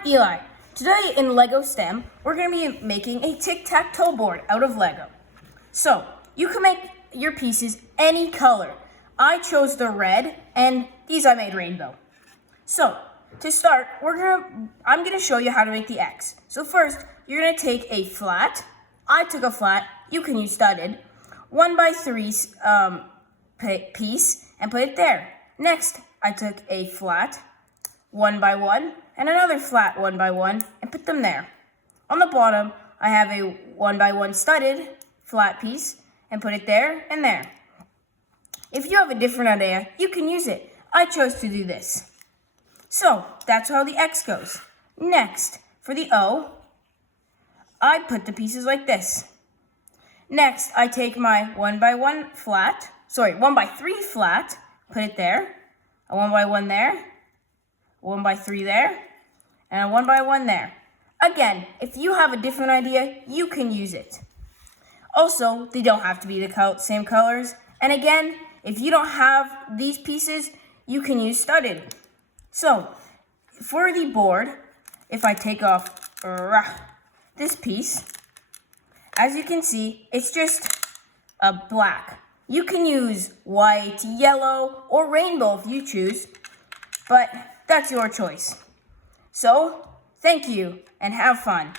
I'm Eli. Today in Lego STEM, we're going to be making a tic-tac-toe board out of Lego. So, you can make your pieces any color. I chose the red, and these I made rainbow. So, to start, I'm going to show you how to make the X. So first, you're going to take a flat. I took a flat, you can use studded, 1x3 piece, and put it there. Next, I took a flat, 1x1, and another flat 1x1, and put them there. On the bottom, I have a 1x1 studded flat piece, and put it there and there. If you have a different idea, you can use it. I chose to do this. So, that's how the X goes. Next, for the O, I put the pieces like this. Next, I take my 1x3 flat, put it there, a 1x1 there, a 1x3 there, and a 1x1 there. Again, if you have a different idea, you can use it. Also, they don't have to be the same colors. And again, if you don't have these pieces, you can use studded. So, for the board, if I take off this piece, as you can see, it's just a black. You can use white, yellow, or rainbow if you choose, but that's your choice. So, thank you and have fun.